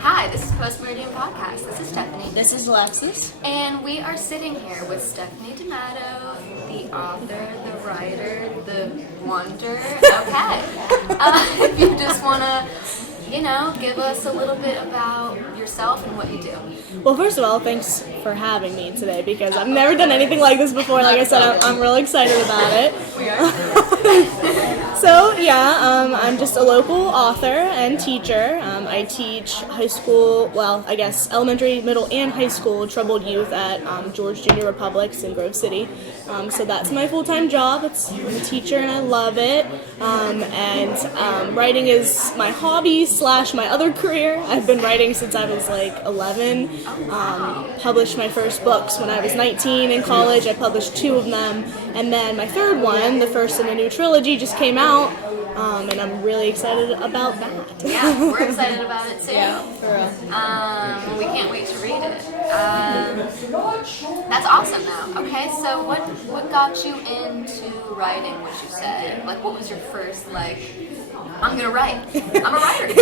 Hi, this is Post Meridian Podcast. This is Stephanie. This is Alexis. And we are sitting here with Stephani Damato, the author, the writer, the wonder. Okay. If you just want to, give us a little bit about yourself and what you do. Well, first of all, thanks for having me today because I've never done anything like this before. Like I said, I'm really excited about it. We are. I'm just a local author and teacher. I teach high school, elementary, middle, and high school troubled youth at George Junior Republics in Grove City. So that's my full-time job. I'm a teacher and I love it. Writing is my hobby / my other career. I've been writing since I was like 11. Published my first books when I was 19 in college. I published 2 of them. And then my third one, the first in a new trilogy, just came out. And I'm really excited about that. Yeah, we're excited about it too. Yeah, for real. We can't wait to read it. That's awesome though. Okay, so what got you into writing, what you said? Like, what was your first, I'm gonna write. I'm a writer.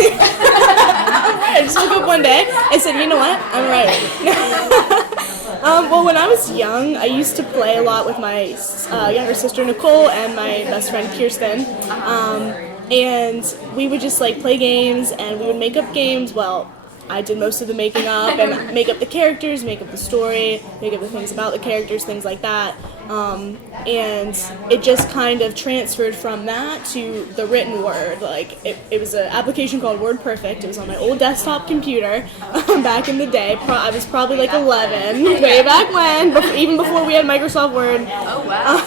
I just woke up one day and said, you know what, I'm writing. When I was young, I used to play a lot with my younger sister Nicole and my best friend Kirsten. And we would just play games and we would make up games. Well, I did most of the making up and make up the characters, make up the story, make up the things about the characters, things like that. And it just kind of transferred from that to the written word. It was an application called WordPerfect. It was on my old desktop computer back in the day. I was probably 11, way back when, even before we had Microsoft Word. Oh, wow.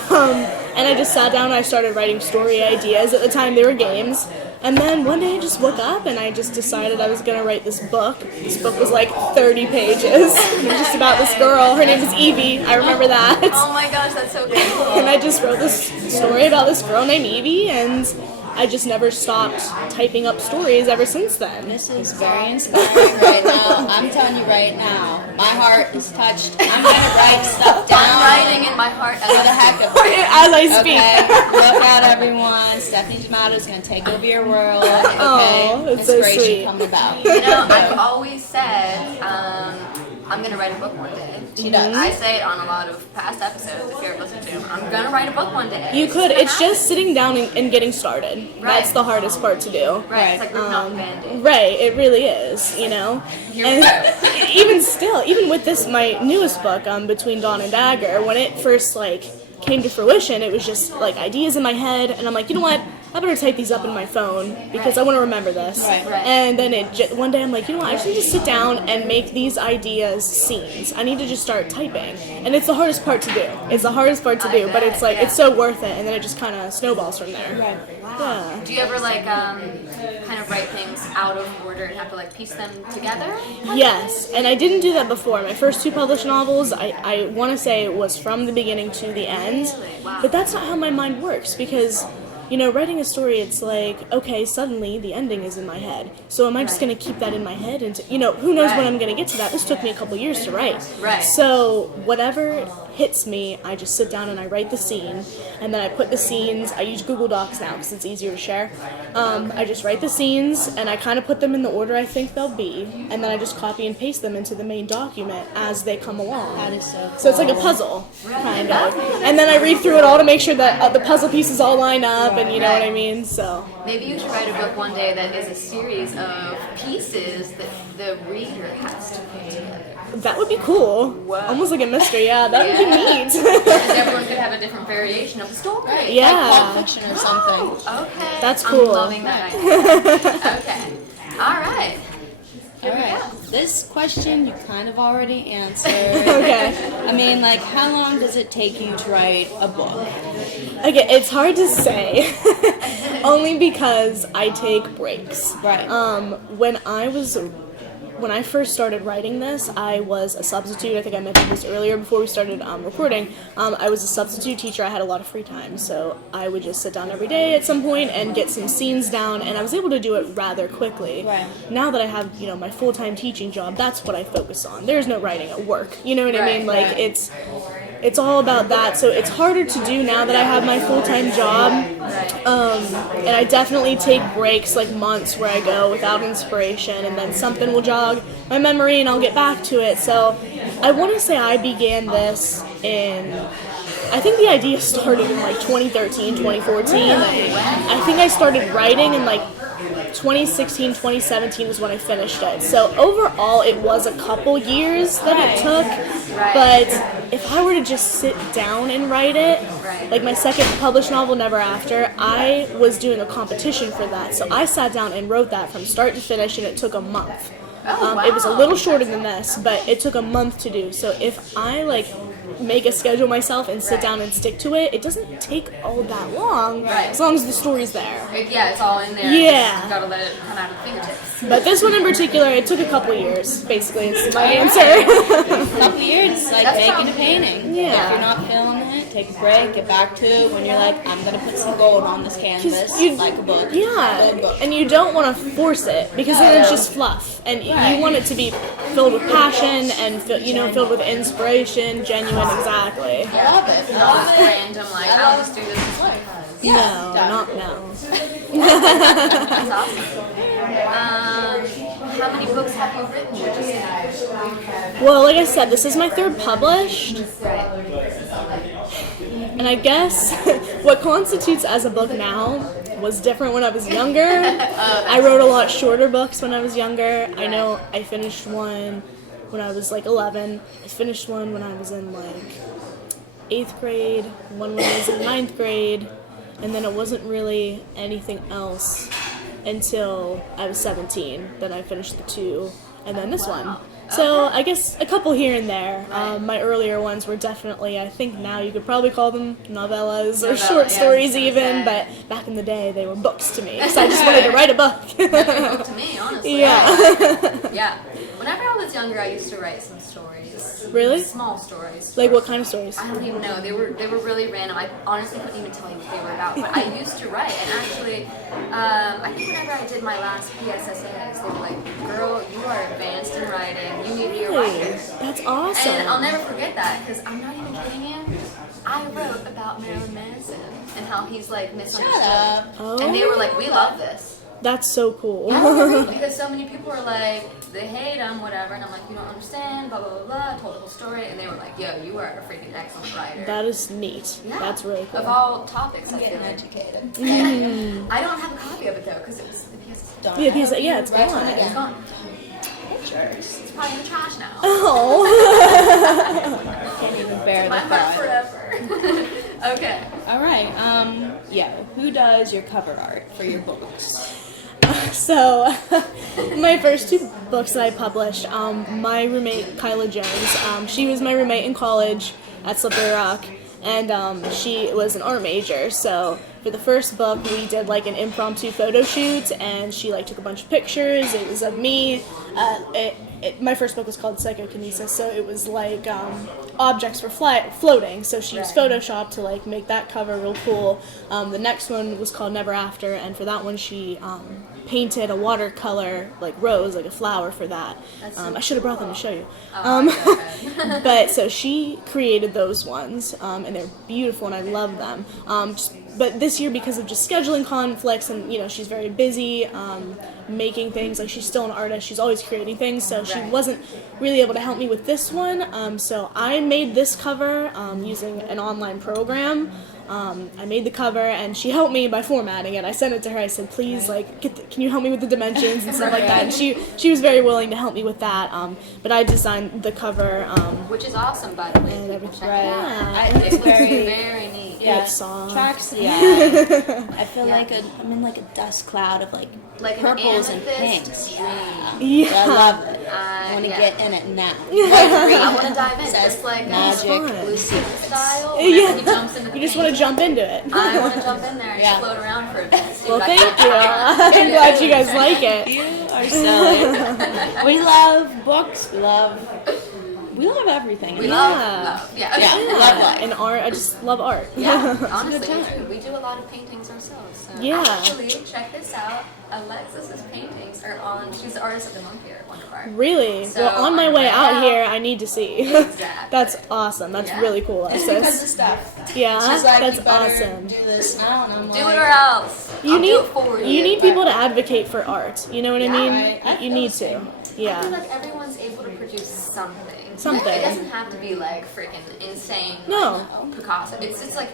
And I just sat down and I started writing story ideas. At the time, they were games. And then one day I just woke up and I just decided I was going to write this book. This book was 30 pages. It was just about this girl. Her name was Evie. I remember that. Oh my gosh, that's so cool. And I just wrote this story about this girl named Evie, and I just never stopped typing up stories ever since then. This is very inspiring right now. I'm telling you right now, my heart is touched. I'm going to write stuff down. I'm writing in my heart For the heck of it. As I speak. Okay, look out everyone. Stephani Damato is going to take over your world. Okay, oh, that's so inspiration sweet. coming about. I've always said I'm going to write a book one day. She does. I say it on a lot of past episodes, if you're listening to them. I'm going to write a book one day. You could. It's just sitting down and getting started. Right. That's the hardest part to do. Right, it's like ripping off a Band-Aid. Right, it really is, And even with this, my newest book, Between Dawn and Dagger, when it first, came to fruition, it was just, ideas in my head, and I'm like, you know what? I better type these up in my phone because I want to remember this. Right. Right. And then one day I'm like, you know what? I just need to sit down and make these ideas scenes. I need to just start typing. And it's the hardest part to do. It's the hardest part to do, but it's it's so worth it. And then it just kind of snowballs from there. Right. Wow. Yeah. Do you ever kind of write things out of order and have to piece them together? Yes, and I didn't do that before. My first 2 published novels, I want to say it was from the beginning to the end. Really? Wow. But that's not how my mind works because, writing a story, it's okay, suddenly the ending is in my head. So am I just going to keep that in my head? And, who knows when I'm going to get to that? This took me a couple years to write. Right. So whatever hits me, I just sit down and I write the scene. And then I put the scenes, I use Google Docs now because it's easier to share. I just write the scenes and I kind of put them in the order I think they'll be. And then I just copy and paste them into the main document as they come along. That is so cool. So it's like a puzzle, kind of. And then I read through it all to make sure that the puzzle pieces all line up, and you know what I mean? So maybe you should write a book one day that is a series of pieces that the reader has to put together. that would be cool. Whoa. Almost like a mystery, yeah. That would be neat. Because everyone could have a different variation of the story. Right, Yeah. like Pulp Fiction or something. Oh, okay. That's I'm cool. loving that idea. Okay. All right. Here we Alright, go. this question you kind of already answered. Okay. I mean, how long does it take you to write a book? Okay, it's hard to say. Only because I take breaks. Right. When I first started writing this, I was a substitute. I think I mentioned this earlier before we started recording. I was a substitute teacher. I had a lot of free time, so I would just sit down every day at some point and get some scenes down, and I was able to do it rather quickly. Right. Now that I have, my full-time teaching job, that's what I focus on. There's no writing at work. You know what I mean? Right. It's it's all about that. So it's harder to do now that I have my full-time job. And I definitely take breaks, like months where I go without inspiration, and then something will jog my memory and I'll get back to it. So I want to say I began this I think the idea started in like 2013, 2014. I think I started writing in like 2016, 2017 is when I finished it. So overall, it was a couple years that it took. But if I were to just sit down and write it, like my second published novel, Never After, I was doing a competition for that. So I sat down and wrote that from start to finish, and it took a month. It was a little shorter than this, but it took a month to do. So if I make a schedule myself and sit down and stick to it, it doesn't take all that long, as long as the story's there. It's all in there. Yeah. You gotta let it come out of the fingertips. But this one in particular, it took a couple years, basically, is my answer. A couple years, it's like making a painting. Yeah. If you're not feeling it, take a break, get back to it when you're like, I'm going to put some gold on this canvas, like a book. Yeah, and you don't want to force it, because then it's just fluff. And you want it to be filled with passion and, filled with inspiration, genuine, exactly. Yeah. Love it. Not just random, I'll just do this. No. That's awesome. How many books have you written, would you say? Well, like I said, this is my third published. And I guess what constitutes as a book now was different when I was younger. I wrote a lot shorter books when I was younger. I know I finished one when I was 11. I finished one when I was in 8th grade, one when I was in 9th grade, and then it wasn't really anything else until I was 17. Then I finished the 2, and then this one. So I guess a couple here and there. My earlier ones were definitely, I think now you could probably call them novellas or short stories even, but back in the day they were books to me, because I just wanted to write a book. Book to me, honestly. Yeah. Yeah. Whenever I was younger, I used to write some stories. Really? Small stories. Like what kind of stories? I don't even know. They were really random. I honestly couldn't even tell you what they were about. But I used to write, and actually, I think whenever I did my last PSSAs, they were like, "Girl, you are advanced in writing. You need to be a writer." That's awesome. And I'll never forget that, because I'm not even kidding you. I wrote about Marilyn Manson and how he's misunderstood. And they were like, "We love this." That's so cool. Because so many people were like, they hate him, whatever, and I'm like, you don't understand, blah, blah, blah, blah. I told the whole story, and they were like, yo, you are a freaking excellent writer. That is neat. Yeah. That's really cool. Of all topics, I feel Educated. I don't have a copy of it, though, because it was the PS. Yeah, it's gone. It's gone. Pictures. It's probably in the trash now. Oh. Can't even bear My the heart thought. forever. Okay. All right. Who does your cover art for your books? So, my first 2 books that I published, my roommate, Kyla Jones, she was my roommate in college at Slippery Rock, and she was an art major, so for the first book, we did an impromptu photo shoot, and she took a bunch of pictures. It was of me. My first book was called Psychokinesis, so it was objects were floating, so she used Photoshop to make that cover real cool. The next one was called Never After, and for that one she painted a watercolor rose, a flower for that. I should have brought them to show you. But so she created those ones, and they're beautiful and I love them. But this year, because of just scheduling conflicts and she's very busy making things, she's still an artist, she's always creating things, so she wasn't really able to help me with this one. So I made this cover using an online program. I made the cover, and she helped me by formatting it. I sent it to her. I said, please, can you help me with the dimensions and stuff like that? And she was very willing to help me with that. But I designed the cover. Which is awesome, by the way. And everything. It looks very neat. Yeah, soft. tracks the eye. I feel like I'm in a dust cloud of purples and pinks. Yeah. I love it. I want to get in it now. I want to dive in. Just magic, Lucy style. Yeah. He jumps into the You just want to jump into it. I want to jump in there and just float around for a bit. Well, thank you. I'm glad you guys like it. You are silly. We love books. We love everything. We love we love life. And art. I just love art. Yeah, honestly, we do a lot of paintings ourselves. awesome. Yeah. Actually, check this out. Alexis's paintings are on. She's the artist of the month here at Wonder Bar. Really? So, well, on my way right out now- here, I need to see. Exactly. That's awesome. That's Yeah. really cool, Just because of Alexis. stuff. Yeah, She's like, that's you better awesome. do this now, and I'm Do like, it or else. You I'll need do it for you need but people to advocate for art. You know what I Yeah. mean? Right. I You feel need the to. same. I feel Yeah. like everyone's able to produce something. Something. It doesn't have to be like freaking insane. No. Like Picasso. It's like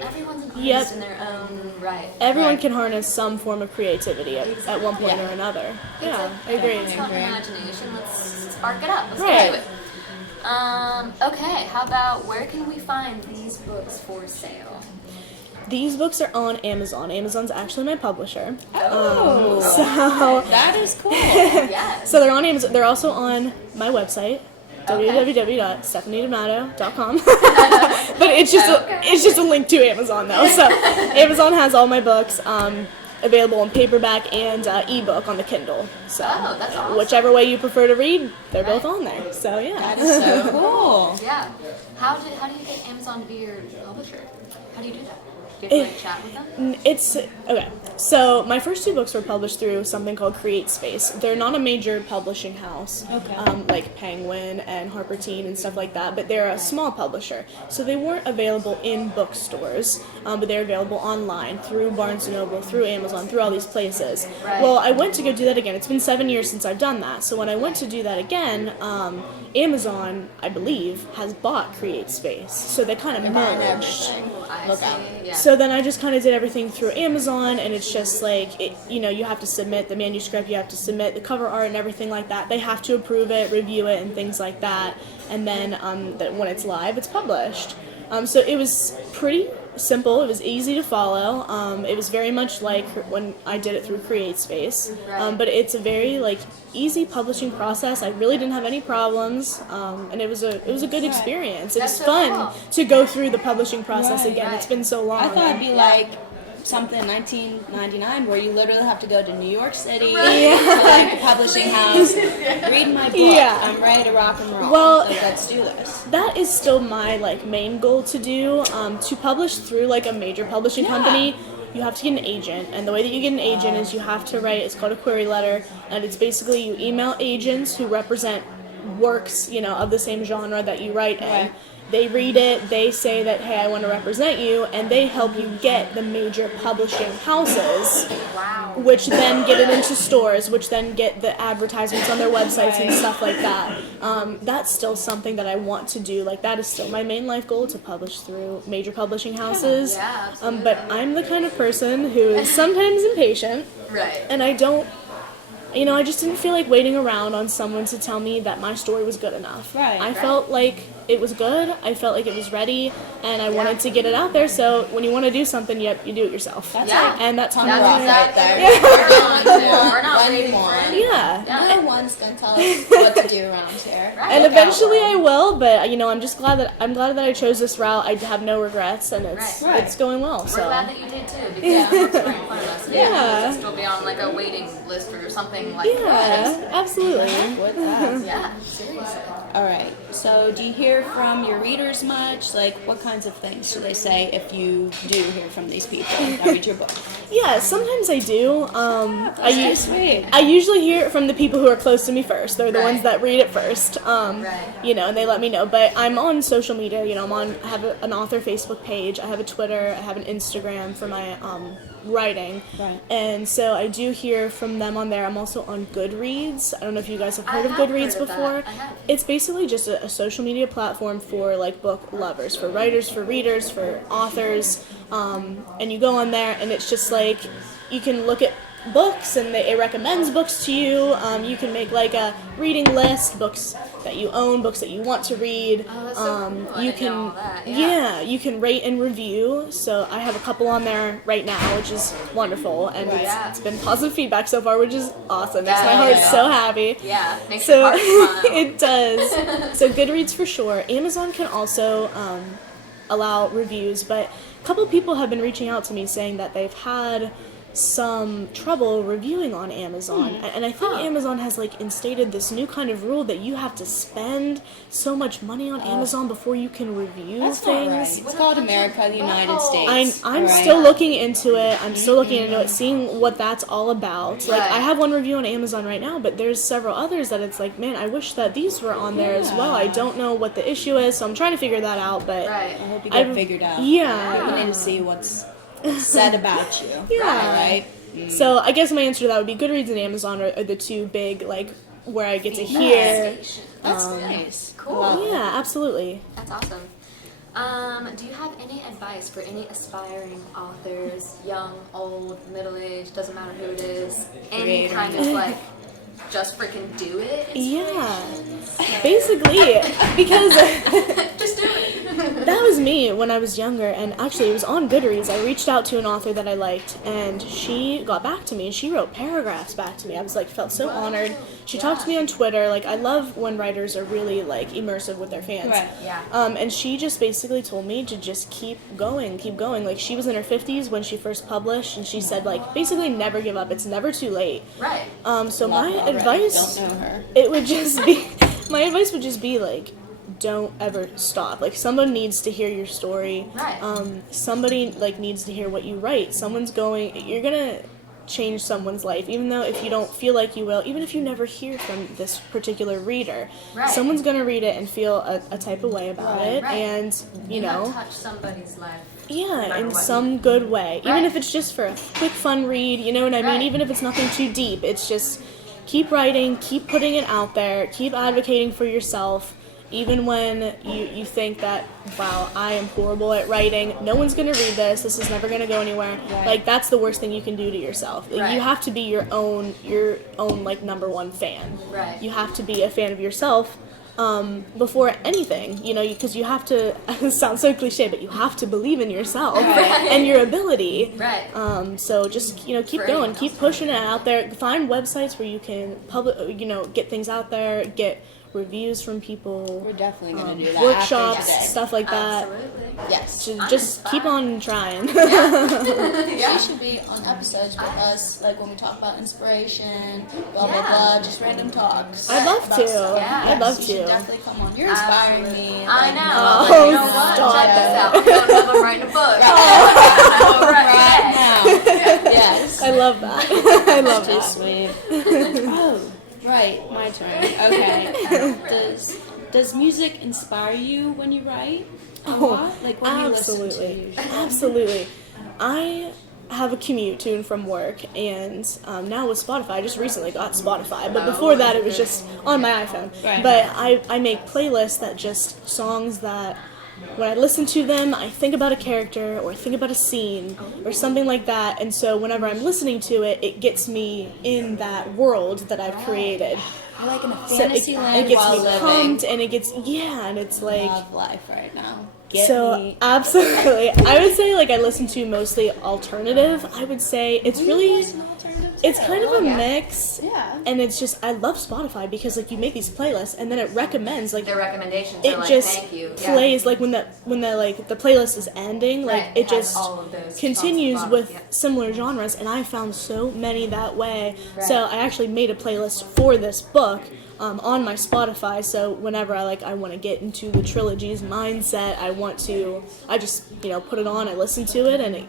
everyone's an artist Yep. in their own right. Everyone Right. can harness some form of creativity at one point Yeah. or another. It's Yeah, a- I agree. It's got imagination. Let's spark it up. Let's Right. get to it. Okay. How about where can we find these books for sale? These books are on Amazon. Amazon's actually my publisher. oh, So that is cool. Yes. So they're on Amazon. They're also on my website, www.stephanidamato.com. But it's just a link to Amazon though. So Amazon has all my books available in paperback and ebook on the Kindle. So Oh, that's awesome. whichever way you prefer to read, they're both on there. So yeah. That is so cool. Yeah. How do you get Amazon to be your publisher? How do you do that? Do you have to chat with them? It's okay. So my first two books were published through something called Create Space. They're not a major publishing house, Okay. Like Penguin and Harper Teen and stuff like that, but they're a small publisher. So they weren't available in bookstores, but they're available online through Barnes & Noble, through Amazon, through all these places. Right. Well, I went to go do that again. It's been 7 years since I've done that. So when I went to do that again, Amazon, I believe, has bought Create Space. So they kind of Find merged. everything. I Look see. out. Yeah. So then I just kind of did everything through Amazon, and it's just like, you have to submit the manuscript, you have to submit the cover art and everything like that. They have to approve it, review it, and things like that. And then when it's live, it's published. So it was pretty simple. It was easy to follow. It was very much like when I did it through Create Space. Right. But it's a very easy publishing process. I really didn't have any problems, and it was a good experience. It was That's so fun cool. to go through the publishing process Right, again. right. It's been so long. I thought it'd be like something 1999 where you literally have to go to New York City, Yeah. to like a publishing house, read my book. Yeah. I'm ready to rock and roll. Well- Like, let's do this. That is still my main goal to do. To publish through a major publishing Yeah. company, you have to get an agent, and the way that you get an agent is you have to write. It's called a query letter, and it's basically you email agents who represent works, of the same genre that you write in. Right. They read it, they say that, hey, I want to represent you, and they help you get the major publishing houses, Wow. which then get it into stores, which then get the advertisements on their websites and Right. stuff like that. That's still something that I want to do. That is still my main life goal, to publish through major publishing houses. Yeah, absolutely. But I'm the kind of person who is sometimes impatient, Right. and I don't, I just didn't feel like waiting around on someone to tell me that my story was good enough. Right. I Right. felt like it was good, I felt like it was ready, and I wanted to get it out there. So when you want to do something, you do it yourself. That's Yeah. like And that's punk kind of rock why. right there. We're going to. We're not One waiting more. for anything. Yeah. Yeah. No one's gonna tell us what to do around here. Right. And Look out, eventually I world. will, but I'm just glad that I chose this route. I have no regrets, and it's Right. it's going well. We're So glad that you did too, because the books right in front of us. And Yeah. We'll still be on a waiting list or something like yeah, that. absolutely. With that. Yeah, seriously. All right. So, do you hear from your readers much? What kinds of things do they say if you do hear from these people that read your book? Yeah, sometimes I do. That's so sweet. I usually hear it from the people who are close to me first. They're the Right. ones that read it first. Right. And they let me know. But I'm on social media. I have an author Facebook page. I have a Twitter. I have an Instagram for my writing. Right. And so I do hear from them on there. I'm also on Goodreads. I don't know if you guys have heard of have Goodreads heard of that. before. I have. It's basically just a social media platform for book lovers, for writers, for readers, for authors. And you go on there, and it's just you can look at books, and it recommends books to you. You can make a reading list, books that you own, books that you want to read. Oh, that's so cool. I You didn't know can, all that. Yeah. you can rate and review. So I have a couple on there right now, which is wonderful, and Right. it's been positive feedback so far, which is awesome. Makes my Yeah, heart yeah. so happy. Yeah, makes So your heart smile. it does. So Goodreads for sure. Amazon can also allow reviews, but a couple people have been reaching out to me saying that they've had some trouble reviewing on Amazon. And I think Amazon has like instated this new kind of rule that you have to spend so much money on Amazon before you can review That's things. not right. It's called America, the United States. I'm right? still looking into it. I'm still looking into it, seeing what that's all about. Like, Right. I have one review on Amazon right now, but there's several others that it's like, man, I wish that these were on there as well. I don't know what the issue is, so I'm trying to figure that out. But Right. I hope you get I've- figured out. yeah. We need to see what's said about you. Yeah. Right? So I guess my answer to that would be Goodreads and Amazon are the two big, like, where I get to hear. That's nice. Cool. Wow. Yeah, absolutely. That's awesome. Do you have any advice for any aspiring authors, young, old, middle-aged, doesn't matter who it is, any Creator. kind of like just freaking do it? Yeah. Basically, because Just do it. that was me when I was younger, and actually it was on Goodreads. I reached out to an author that I liked, and she got back to me, and she wrote paragraphs back to me. I was like, felt so honored. She talked to me on Twitter. Like, I love when writers are really like immersive with their fans. Right. Yeah. And she just basically told me to just keep going. Like, she was in her 50s when she first published, and she said, like, basically never give up. It's never too late. Right. So Love my her already. advice, Don't know her. it would just be, my advice would just be, like, don't ever stop. Like, someone needs to hear your story. Right. Somebody, like, needs to hear what you write. You're gonna change someone's life, even though if you don't feel like you will, even if you never hear from this particular reader, Right. someone's gonna read it and feel a type of way about it, Right. and, you know, touch somebody's life. yeah, matter in what. some good way. Even Right. if it's just for a quick, fun read, you know what I mean? Right. Even if it's nothing too deep, it's just keep writing, keep putting it out there, keep advocating for yourself. Even when you think that, wow, I am horrible at writing, no one's going to read this is never going to go anywhere. Right. Like, that's the worst thing you can do to yourself. Like, Right. you have to be your own, like, number one fan. Right. You have to be a fan of yourself before anything, you know, because you have to, it sounds so cliche, but you have to believe in yourself and your ability. Right. So just, you know, keep For going, anyone keep else. pushing it out there. Find websites where you can get things out there, get reviews from people, We're definitely going to do that. workshops, after today. stuff like that. Absolutely. Yes. Just keep on trying. She should be on episodes with us, like when we talk about inspiration, blah, blah, Yeah. blah, just random talks. I'd love about to. stuff. Yeah. I'd love You should to. definitely come on. You're inspiring me. I like, know. Oh, Like, you know what? stop Check it. this out. I'm going to write a book. right now. Yes. I love that. I love Too that. sweet. Oh, right. My turn. Okay. Does music inspire you when you write? A lot? Like when you listen to Absolutely. Absolutely. I have a commute to and from work, and now with Spotify, I just recently got Spotify, but before that it was just on my iPhone. Right. But I make playlists that just songs that when I listen to them, I think about a character or think about a scene or something like that, and so whenever I'm listening to it, it gets me in that world that I've created. I like in a So fantasy it land gets while me living. pumped, and it gets, and it's like, Love life right now. Get so me. absolutely, I would say like I listen to mostly alternative. I would say it's really, it's kind of a mix. Yeah. And it's just, I love Spotify because like you make these playlists and then it recommends like Their recommendations it are like, just thank you. plays like when the like the playlist is ending, like Right, it it has just all of those continues songs with yeah. similar genres, and I found so many that way. Right. So I actually made a playlist for this book on my Spotify. So whenever I want to get into the trilogy's mindset, I just put it on, I listen to it, and it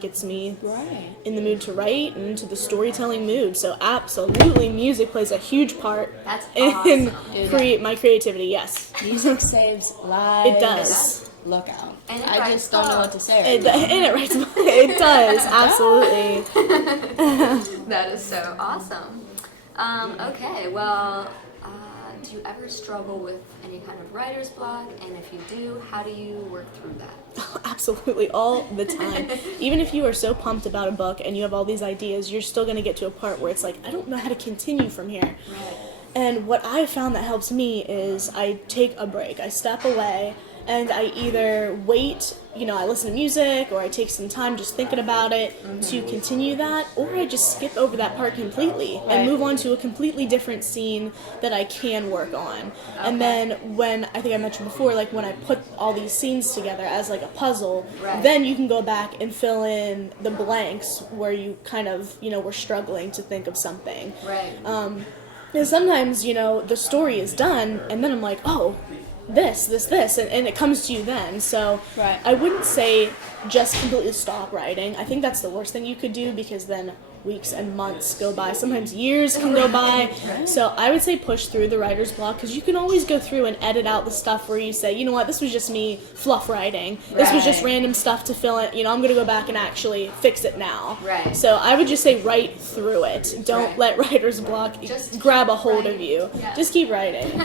gets me Right. in the mood to write and into the storytelling mood. So absolutely, music plays a huge part That's in awesome. my creativity. Yes, Music saves lives. it does. Look out. And it I writes just don't know what to say. And it writes. It does absolutely. That is so awesome. Okay, well, do you ever struggle with any kind of writer's block? And if you do, how do you work through that? Absolutely, all the time. Even if you are so pumped about a book and you have all these ideas, you're still going to get to a part where it's like, I don't know how to continue from here. Right. And what I found that helps me is I take a break. I step away and I either wait, I listen to music, or I take some time just thinking about it to continue that, or I just skip over that part completely and move on to a completely different scene that I can work on. And then when, I think I mentioned before, like when I put all these scenes together as like a puzzle, then you can go back and fill in the blanks where you kind of, were struggling to think of something. Right. And sometimes, the story is done, and then I'm like, oh, this, and it comes to you then. So I wouldn't say just completely stop writing. I think that's the worst thing you could do, because then weeks and months go by, sometimes years can go by. So I would say push through the writer's block, because you can always go through and edit out the stuff where you say, you know what, this was just me fluff writing. This was just random stuff to fill it. I'm going to go back and actually fix it now. So I would just say write through it. Don't let writer's block just grab a hold of you. Yeah. Just keep writing.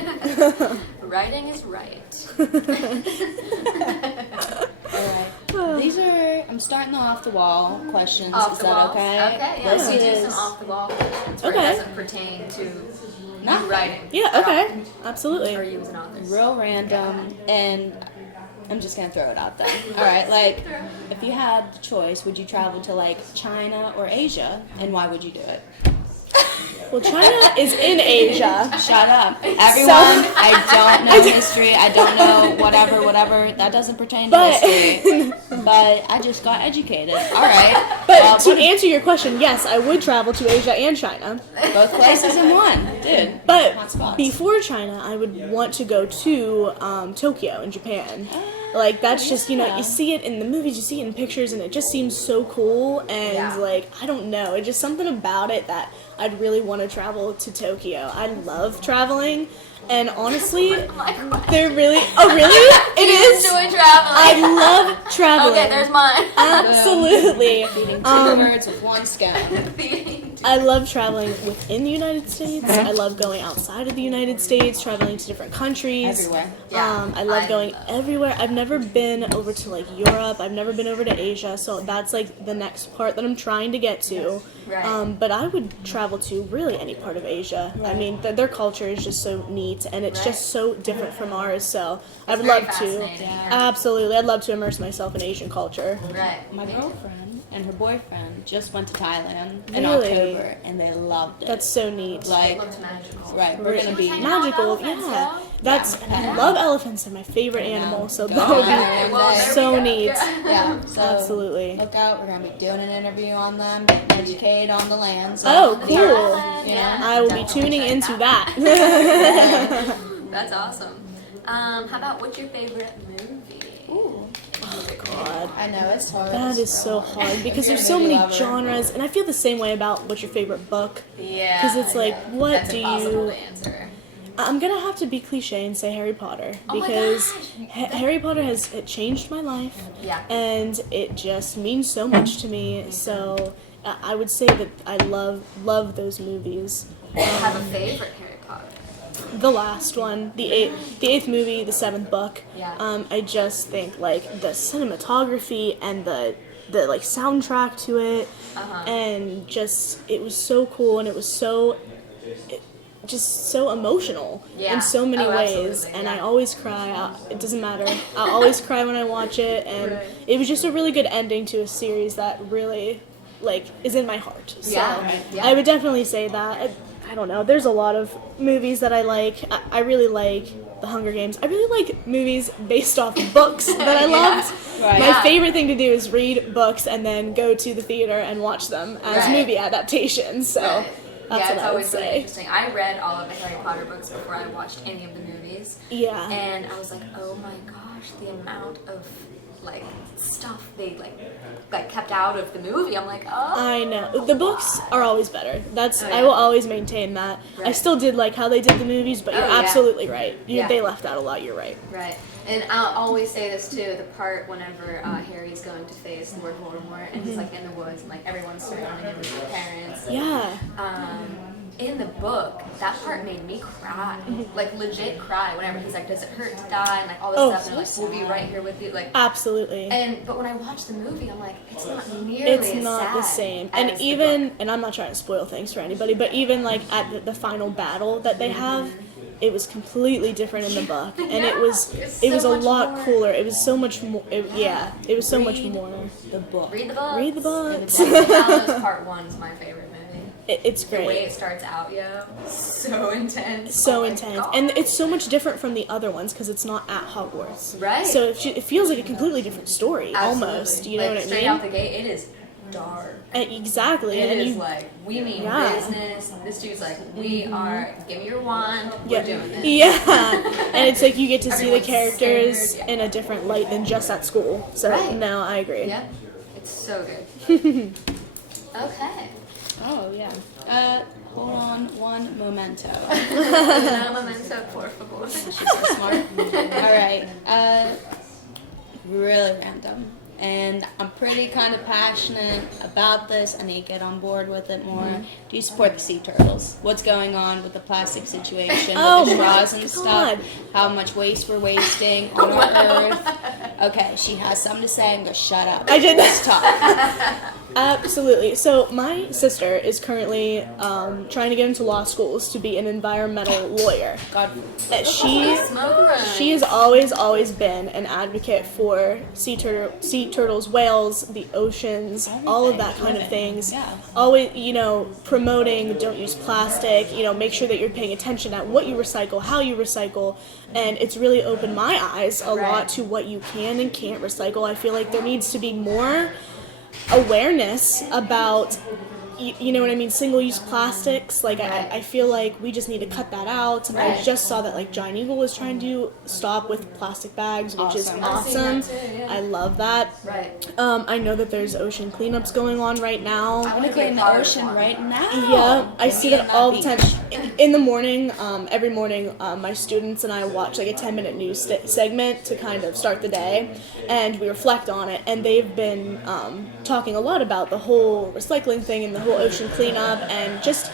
Writing is right. Alright. These are, I'm starting off the wall questions. Off is the that wall? okay? Okay, yeah, we do some off the wall questions where it doesn't pertain to you writing. Yeah, okay. Absolutely. Or you as an author. Real random, and I'm just gonna throw it out there. Alright, like, if you had the choice, would you travel to like China or Asia, and why would you do it? Well, China is in Asia. Shut up. Everyone, I don't know history, I don't know whatever, that doesn't pertain to history. But I just got educated. Alright. But to answer your question, yes, I would travel to Asia and China. Both places in one. Dude. But before China, I would want to go to Tokyo in Japan. Like, that's just, you see it in the movies, you see it in pictures, and it just seems so cool, and, like, I don't know, it's just something about it that I'd really want to travel to Tokyo. I love traveling, and honestly, they're really, It is? Enjoy traveling. I love traveling. Okay, there's mine. Absolutely. Feeding two birds with one stone. I love traveling within the United States. I love going outside of the United States, traveling to different countries. Everywhere. I love going everywhere. I've never been over to like Europe. I've never been over to Asia. So that's like the next part that I'm trying to get to. But I would travel to really any part of Asia. I mean, their culture is just so neat, and it's just so different from ours. So I would love to. Absolutely. I'd love to immerse myself in Asian culture. My girlfriend and her boyfriend just went to Thailand in October, and they loved it. That's so neat. Like, It looked magical. we're gonna be magical. Yeah, I love elephants. They're my favorite animal, so that would be so neat. Yeah, so absolutely. Look out, we're gonna be doing an interview on them, getting educated on the land. So oh, cool! Yeah, I will be tuning into that. That's awesome. How about what's your favorite movie? Ooh. Oh God, I know it's hard. that is so hard because there's so many genres, and I feel the same way about what's your favorite book. Yeah. Because it's like, what That's do impossible you? to answer. I'm gonna have to be cliche and say Harry Potter because Harry Potter has changed my life. Yeah. And it just means so much to me. So I would say that I love those movies. I have a favorite Harry Potter. The last one, the eighth movie, the seventh book. Yeah. I just think like the cinematography and the like soundtrack to it, and just it was so cool, and it was so just so emotional in so many ways. And I always cry. It doesn't matter. I always cry when I watch it, and it was just a really good ending to a series that really like is in my heart. So I would definitely say that. I don't know. There's a lot of movies that I like. I really like The Hunger Games. I really like movies based off of books that I loved. My favorite thing to do is read books and then go to the theater and watch them as movie adaptations. So that's what I would say. Really interesting. I read all of the Harry Potter books before I watched any of the movies. Yeah. And I was like, oh my gosh, the amount of like stuff they like kept out of the movie. I'm like, oh. I know. The books are always better. I will always maintain that. I still did like how they did the movies, but you're absolutely right. They left out a lot. You're right. Right. And I'll always say this too, the part whenever Harry's going to face Lord Voldemort and he's like in the woods and like everyone's surrounding him with his parents. Yeah. In the book, that part made me cry. Like legit cry whenever he's like, does it hurt to die? And like all this stuff and like, we'll be right here with you. Like absolutely. But when I watch the movie, I'm like, it's not nearly it's as not sad the same. as And the even book. and I'm not trying to spoil things for anybody, but even like at the final battle that they have, it was completely different in the book, and it was so a much lot more. cooler. It was so much more. It was so much more. The book. Read the book. Read the books. Deathly Hallows Part 1's my favorite movie. It's The way great. it starts out, so intense. So Oh my intense, God. and it's so much different from the other ones because it's not at Hogwarts. Right. So it feels like a completely different story, Absolutely. almost. You know like, what I straight mean? out the gate, it is dark. Exactly. It and is you, like, we mean Yeah. business. This dude's like, we are, give me your wand, yeah, we're doing this. yeah, and it's like you get to see the Everyone's characters scared, yeah. in a different light than just at school. So Right. no, I agree. Yep. It's so good. Okay. Oh, yeah. Hold on one momento. No momento, por favor. She's so smart. Alright. Really random. And I'm pretty kind of passionate about this. I need to get on board with it more. Do you support the sea turtles? What's going on with the plastic situation, Oh with the my straws and God. stuff? How much waste we're wasting on our earth? Okay, she has something to say. I'm going to shut up. I did Let's talk. Absolutely. So my sister is currently trying to get into law schools to be an environmental lawyer. God, She has always been an advocate for sea turtles, whales, the oceans, all of that kind of things. Yeah. Always, promoting don't use plastic, make sure that you're paying attention at what you recycle, how you recycle, and it's really opened my eyes a lot to what you can and can't recycle. I feel like there needs to be more awareness about you know what I mean, single-use plastics. Like I feel like we just need to cut that out. And I just saw that like Giant Eagle was trying to stop with plastic bags, which is Awesome. awesome. I've seen that too, yeah. I love that. Right. I know that there's ocean cleanups going on right now. I want to clean the ocean right now. Yeah, I Give see me that on all the beach. time. In the morning, every morning, my students and I watch like a 10-minute news segment to kind of start the day, and we reflect on it. And they've been talking a lot about the whole recycling thing and the whole ocean cleanup, and just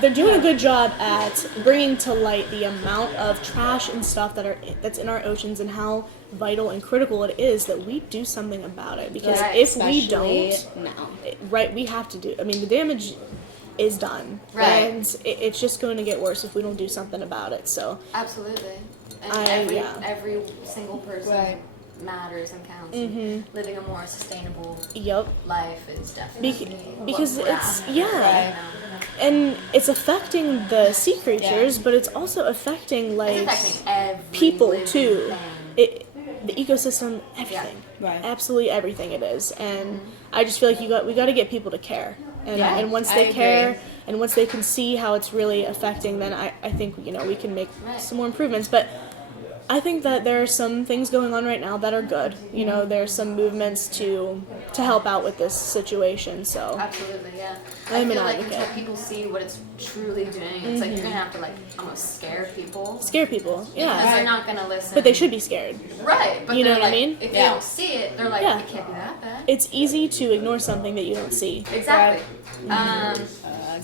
they're doing a good job at bringing to light the amount of trash and stuff that's in our oceans and how vital and critical it is that we do something about it. Because Right, if we Especially don't, now. we have to do. I mean, the damage is done, Right. and it's just going to get worse if we don't do something about it. So Absolutely. And yeah. every single person Right. matters and counts. Living a more sustainable yep, life is definitely because what we're it's after, yeah. you know? And it's affecting the sea creatures, but it's also affecting like It's affecting every people living too. thing. The ecosystem, everything, Right. absolutely everything it is. And I just feel like we got to get people to care. And Yeah, and once I they agree. care, and once they can see how it's really affecting, then I think we can make Right. some more improvements. But I think that there are some things going on right now that are good. There are some movements to help out with this situation. So Absolutely, yeah. I'm I an feel like advocate. until people see what it's truly doing, it's like you're gonna have to like almost scare people. scare people, Because yeah. they're not gonna listen. But they should be scared. Right, but You know they're what I like, mean? if Yeah. they don't see it, they're like, Yeah. it can't be that bad. It's easy to ignore something that you don't see. Exactly. Okay.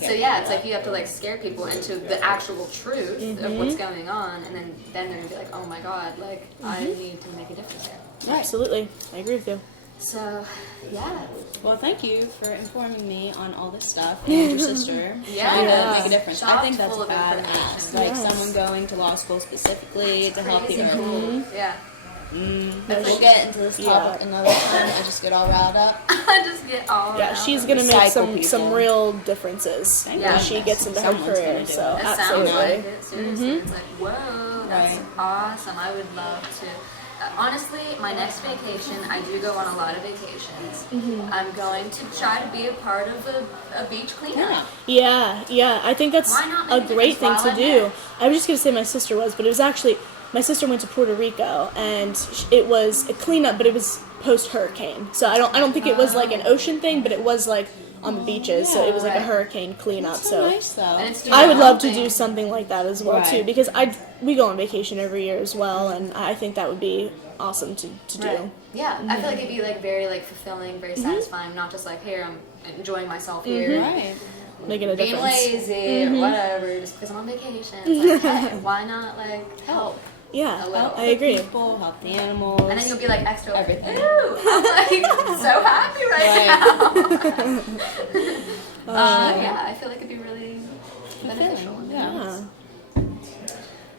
So yeah, it's like you have to like scare people into the actual truth of what's going on, and then they're gonna be like, oh my god, like I need to make a difference here. Absolutely, I agree with you. So yeah, Well, thank you for informing me on all this stuff and your sister Yeah. trying Yeah. to make a difference. I think Chock that's full of badass. information. Like Yes. someone going to law school specifically to help crazy people. cool. Yeah. We'll get into this topic another time. I just get all riled up. I just get all Yeah, around. she's gonna make Recycle some people. real differences Thank when you. she gets into her Someone's career. gonna do So it. It sounds absolutely. like it. Seriously, it's like whoa, that's Right. awesome. I would love to. Honestly, my next vacation, I do go on a lot of vacations. I'm going to try to be a part of a beach cleanup. Yeah. Yeah. I think that's Why not a make a great thing difference to while I'm do. there? I was just gonna say my sister was, but it was actually my sister went to Puerto Rico, and it was a cleanup, but it was post hurricane. So I don't think it was like an ocean thing, but it was like on the beaches. So it was like a Right. hurricane cleanup. So So nice though. And it's I would love to helping. do something like that as well too, Right. because we go on vacation every year as well, and I think that would be awesome to do. Right. Yeah, I feel like it'd be like very like fulfilling, very satisfying. Not just like here I'm enjoying myself here, Right. Making a being difference. lazy or whatever, just because I'm on vacation. It's like, hey, why not like help? Yeah, A little. I agree. People, help the animals. And then you'll be like extra like, Everything. Ooh, I'm like so happy right now. Yeah, I feel like it'd be really beneficial. Yeah. Yeah.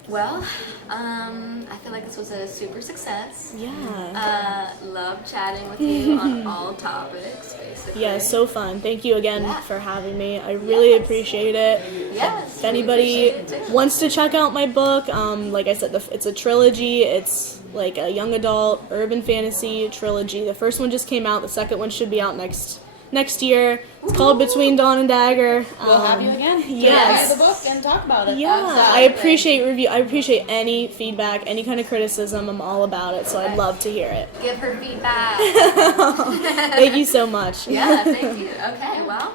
Well, I feel like this was a super success. Yeah. Love chatting with you on all topics, basically. Yeah, so fun. Thank you again Yeah. for having me. I really appreciate it. Yes. If anybody we appreciate it too. wants to check out my book, like I said, it's a trilogy. It's like a young adult urban fantasy trilogy. The first one just came out. The second one should be out next year. It's called Between Dawn and Dagger. We'll have you again. Yes. To the book and talk about it. Yeah, I Absolutely. appreciate review. I appreciate any feedback, any kind of criticism. I'm all about it, so I'd love to hear it. Give her feedback. Thank you so much. Yeah, thank you. Okay, well,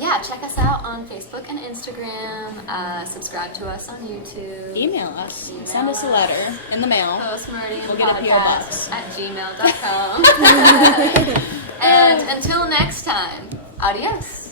yeah, check us out on Facebook and Instagram. Subscribe to us on YouTube. Email us. Send us a letter in the mail. Postmeridian We'll get a P.O. box. at gmail.com. And until next time, adios.